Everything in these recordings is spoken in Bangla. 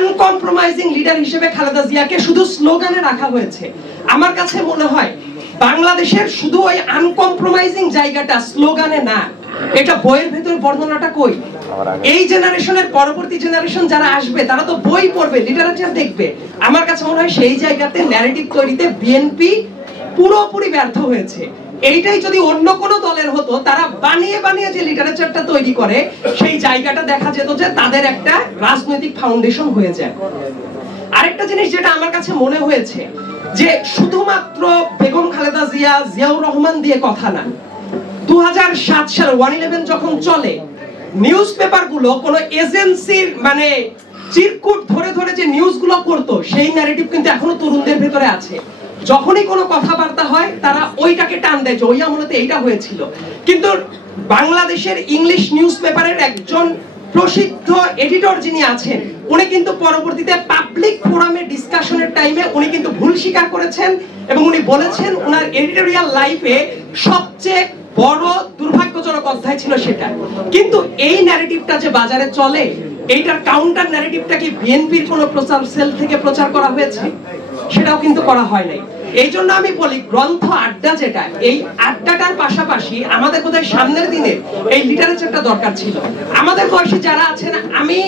আনকম্প্রোমাইজিং লিডার হিসেবে খালেদা জিয়াকে শুধু স্লোগানে রাখা হয়েছে। আমার কাছে মনে হয় বাংলাদেশের শুধু ওই আনকম্প্রোমাইজিং জায়গাটা স্লোগানে না, এটা বইয়ের ভেতর বর্ণনাটা কই? এই জেনারেশনের পরবর্তী জেনারেশন যারা আসবে তারা তো বই পড়বে, লিটারেচার দেখবে। আমার কাছে মনে হয় সেই জায়গাতে ন্যারেটিভ তৈরিতে বিএনপি পুরোপুরি ব্যর্থ হয়েছে। এইটাই যদি অন্য কোনো দলের হতো, তারা বানিয়ে বানিয়ে যে লিটারেচারটা তৈরি করে, সেই জায়গাটা দেখা যেত যে তাদের একটা রাজনৈতিক ফাউন্ডেশন হয়ে যায়। আরেকটা জিনিস যেটা আমার কাছে মনে হয়েছে যে শুধুমাত্র বেগম খালেদা জিয়া, জিয়াউর রহমান দিয়ে কথা না, 2007 সালে 111 যখন চলে, নিউজ পেপার গুলো কোন এজেন্সির মানে চিরকুট ধরে ধরে যে নিউজগুলো করতো, সেই ন্যারেটিভ কিন্তু এখনো তরুণদের ভেতরে আছে। যখনই কোনো কথাবার্তা হয় তারা ওইটাকে টান দেয় যে ওই আমলেতে এইটা হয়েছিল। কিন্তু বাংলাদেশের ইংলিশ নিউজ পেপারের একজন প্রসিদ্ধ এডিটর যিনি আছেন, উনি কিন্তু পরবর্তীতে পাবলিক ফোরামে ডিসকাশনের টাইমে উনি কিন্তু ভুল স্বীকার করেছেন এবং উনি বলেছেন ওনার এডিটোরিয়াল লাইফে সবচেয়ে বড় দুর্ভাগ্যজনক অধ্যায় ছিল সেটা। কিন্তু এই ন্যারেটিভটা যে বাজারে চলে, এইটার কাউন্টার ন্যারেটিভটা কি বিএনপির কোনো প্রচার সেল থেকে প্রচার করা হয়েছে? সেটাও কিন্তু করা হয় নাই। এই জন্য আমি বলি গ্রন্থ আড্ডা যেটা, এই আড্ডাটার পাশাপাশি আমাদের বোধহয় সামনের দিনে এই লিটারেচারটা দরকার ছিল। আমাদের বয়সী যারা আছেন, আমি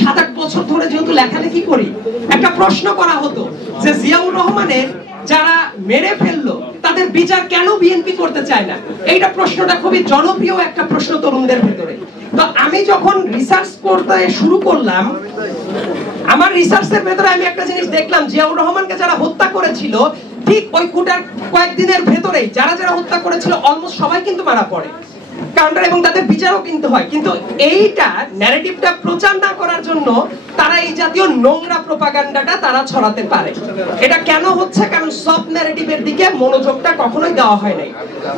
7-8 বছর ধরে যেহেতু লেখালেখি করি, একটা প্রশ্ন করা হতো যে জিয়াউর রহমানের যারা মেরে ফেললো তাদের বিচার কেন বিএনপি করতে চায় না? এইটা প্রশ্নটা খুবই জনপ্রিয় একটা প্রশ্ন তরুণদের ভেতরে। তো আমি যখন রিসার্চ করতে শুরু করলাম, আমার রিসার্চের ভেতরে আমি একটা জিনিস দেখলাম, জিয়াউর রহমানকে যারা হত্যা করেছিল, ঠিক ওই কোটার কয়েকদিনের ভেতরেই যারা যারা হত্যা করেছিল অলমোস্ট সবাই কিন্তু মারা পড়ে কাউন্টার, এবং তাদের বিচারও কিন্তু হয়। কিন্তু এইটা ন্যারেটিভটা প্রচার না করার জন্য তারা এই জাতীয় নোংরা প্রোপাগান্ডাটা তারা ছড়াতে পারে। এটা কেন হচ্ছে? কারণ সফট ন্যারেটিভের দিকে মনোযোগটা কখনোই দেওয়া হয় নাই।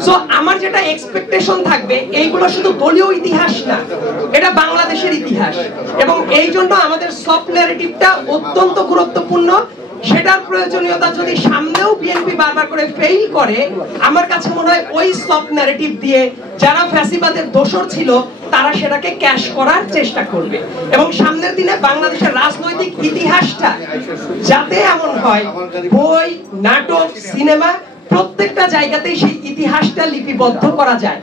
সো আমার যেটা এক্সপেকটেশন থাকবে, এইগুলো শুধু দলীয় ইতিহাস না, এটা বাংলাদেশের ইতিহাস, এবং এই জন্য আমাদের সফট ন্যারেটিভটা অত্যন্ত গুরুত্বপূর্ণ। সেটার প্রয়োজনীয়তা যদি সামনেও বিএনপি বারবার করে ফেইল করে, আমার কাছে মনে হয় ওই সফট ন্যারেটিভ দিয়ে যারা ফ্যাসিবাদের দোষর ছিল তারা সেটাকে ক্যাশ করার চেষ্টা করবে। এবং সামনের দিনে বাংলাদেশের রাজনৈতিক ইতিহাসটা যাতে এমন হয়, বই, নাটক, সিনেমা প্রত্যেকটা জায়গাতেই সেই ইতিহাসটা লিপিবদ্ধ করা যায়।